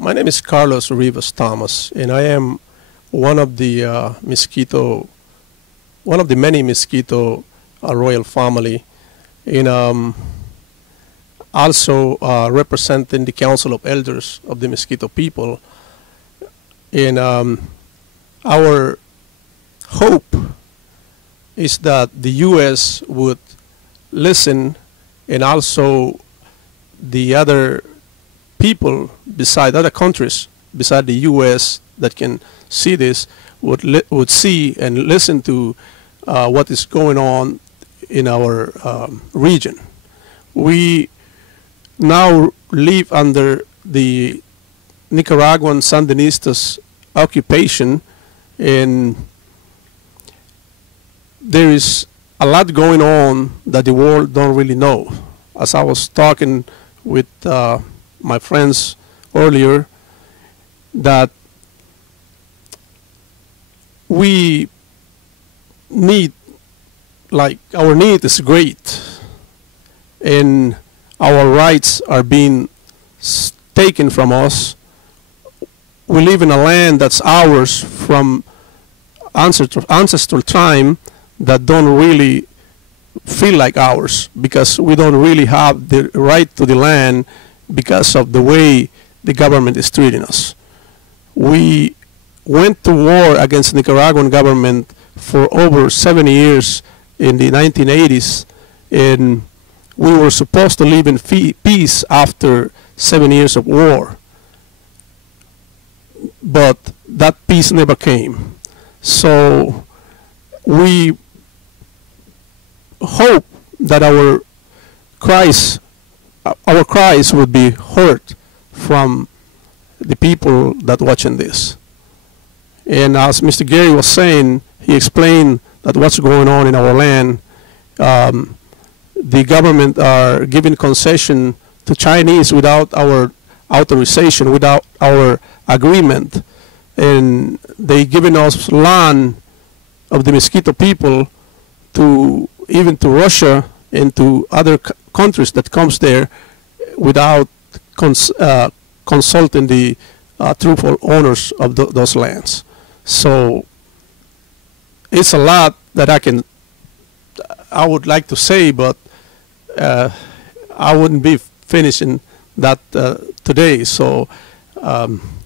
My name is Carlos Rivas Thomas, and I am one of the one of the many Miskitu royal family, and also representing the Council of Elders of the Miskitu people. And our hope is that the U.S. would listen, and also the other people beside other countries beside the U.S. that can see this would see and listen to what is going on in our region. We now live under the Nicaraguan Sandinistas occupation, and there is a lot going on that the world don't really know. As I was talking with my friends earlier, that we need, like, our need is great, and our rights are being taken from us. We live in a land that's ours from ancestral time that don't really feel like ours, because we don't really have the right to the land because of the way the government is treating us. We went to war against the Nicaraguan government for over 70 years in the 1980s, and we were supposed to live in peace after 7 years of war. But that peace never came. So we hope that our cries would be heard from the people that watching this. And as Mr. Gary was saying, he explained that what's going on in our land, the government are giving concession to Chinese without our authorization, without our agreement, and they giving us land of the Miskitu people to even to Russia and to other countries that comes there without consulting the truthful owners of those lands. So it's a lot that I would like to say, but I wouldn't be finishing that today. So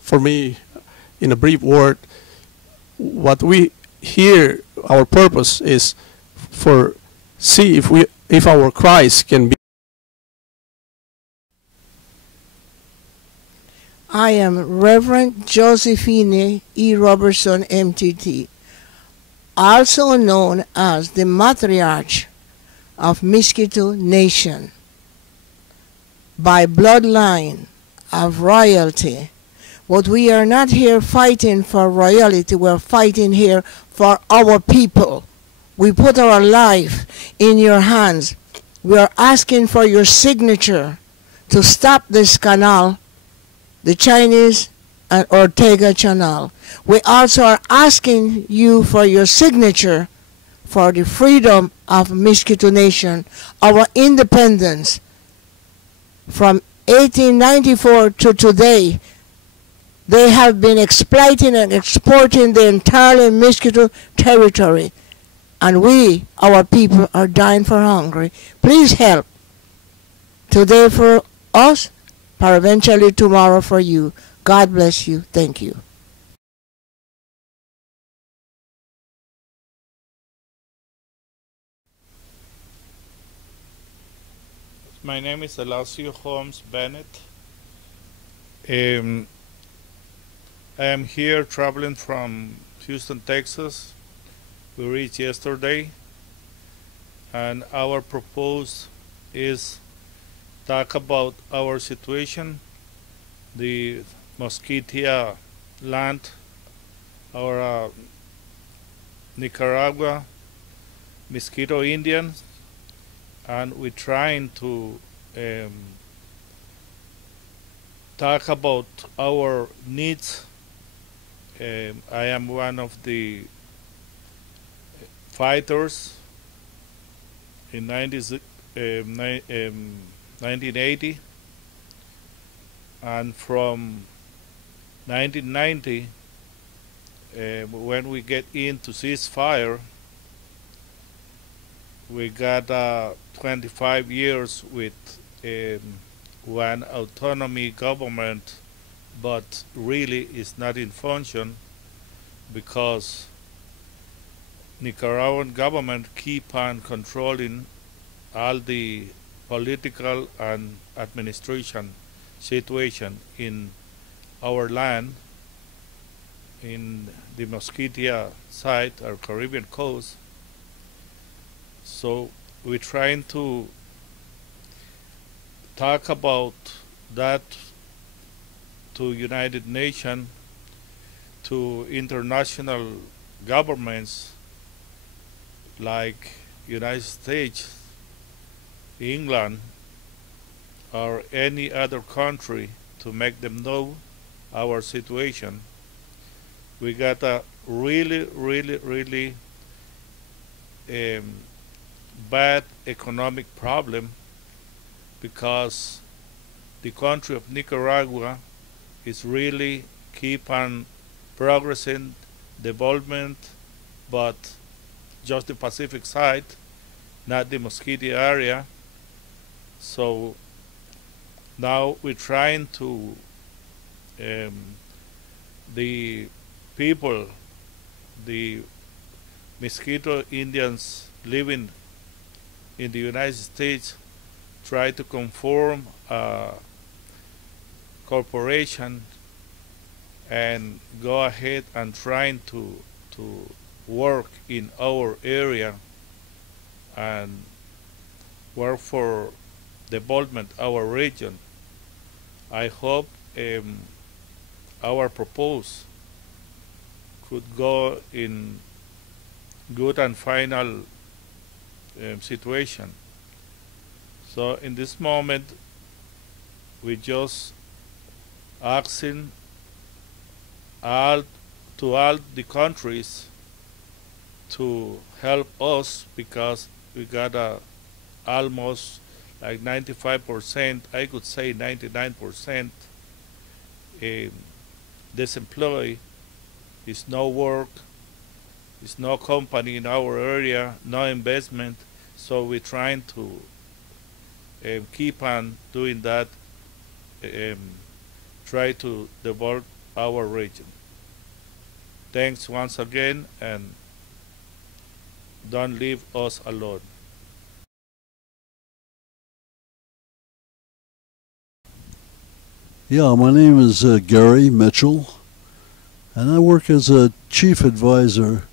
for me, in a brief word, what we here, our purpose is for see if our cries can be. I am Reverend Josephenie E. Robertson, MTT, also known as the Matriarch of Miskitu Nation, by bloodline of royalty. But we are not here fighting for royalty, we're fighting here for our people. We put our life in your hands. We are asking for your signature to stop this canal, the Chinese and Ortega Canal. We also are asking you for your signature for the freedom of Miskitu Nation, our independence. From 1894 to today, they have been exploiting and exporting the entire Miskitu territory. And we, our people, are dying for hunger. Please help. Today for us, eventually tomorrow for you. God bless you. Thank you. My name is Elacio Bennet. I am here traveling from Houston, Texas. We reached yesterday, and our proposal is talk about our situation, the Miskitu land, our Nicaragua, Miskitu Indians, and we're trying to talk about our needs. I am one of the fighters in 1980, and from 1990, when we get into ceasefire, we got 25 years with one autonomy government, but really is not in function because Nicaraguan government keep on controlling all the political and administration situation in our land, in the Mosquitia side, our Caribbean coast. So we're trying to talk about that to United Nations, to international governments like United States, England, or any other country to make them know our situation. We got a really bad economic problem because the country of Nicaragua is really keep on progressing development, but just the Pacific side, not the Mosquito area. So now we're trying to the people, the Miskitu Indians living in the United States, try to conform a corporation and go ahead and trying to work in our area and work for development our region. I hope our proposal could go in good and final situation. So in this moment, we just asking all the countries to help us because we got almost like 95%, I could say 99% disemployed. Is no work, is no company in our area, no investment. So we're trying to keep on doing that, try to develop our region. Thanks once again, and don't leave us alone. Yeah, my name is Gary Mitchell, and I work as a chief advisor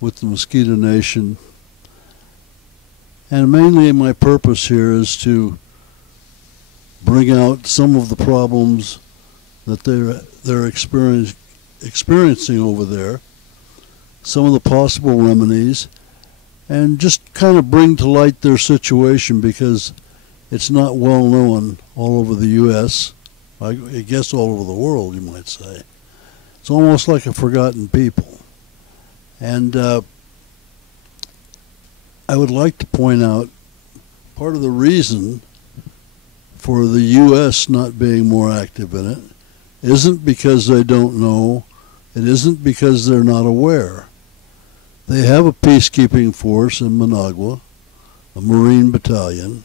with the Miskitu Nation. And mainly my purpose here is to bring out some of the problems that they're experiencing over there, some of the possible remedies, and just kind of bring to light their situation because it's not well known all over the U.S., I guess all over the world, you might say. It's almost like a forgotten people. And I would like to point out part of the reason for the U.S. not being more active in it isn't because they don't know, it isn't because they're not aware. They have a peacekeeping force in Managua, a Marine battalion.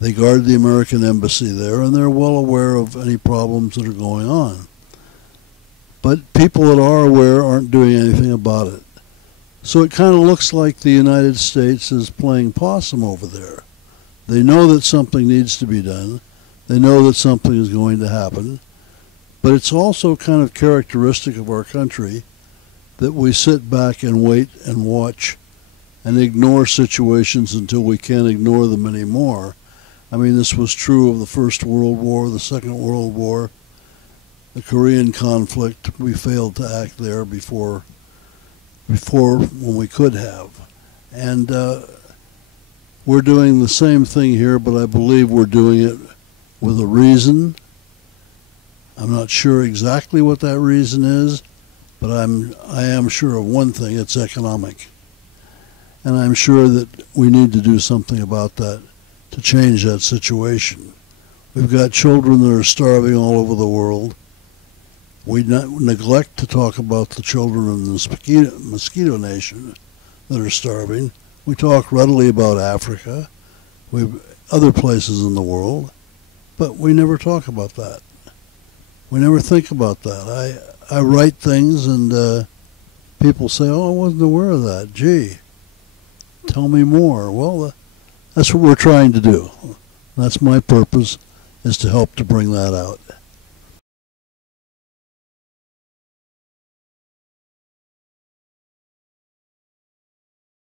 They guard the American embassy there, and they're well aware of any problems that are going on. But people that are aware aren't doing anything about it. So it kind of looks like the United States is playing possum over there. They know that something needs to be done. They know that something is going to happen. But it's also kind of characteristic of our country that we sit back and wait and watch and ignore situations until we can't ignore them anymore. I mean, this was true of the First World War, the Second World War, the Korean conflict. We failed to act there before when we could have. And we're doing the same thing here, but I believe we're doing it with a reason. I'm not sure exactly what that reason is, but I am sure of one thing: it's economic. And I'm sure that we need to do something about that to change that situation. We've got children that are starving all over the world. We neglect to talk about the children of the Miskitu Nation that are starving. We talk readily about Africa, other places in the world, but we never talk about that. We never think about that. I write things and people say, oh, I wasn't aware of that. Gee, tell me more. Well, that's what we're trying to do. That's my purpose, is to help to bring that out.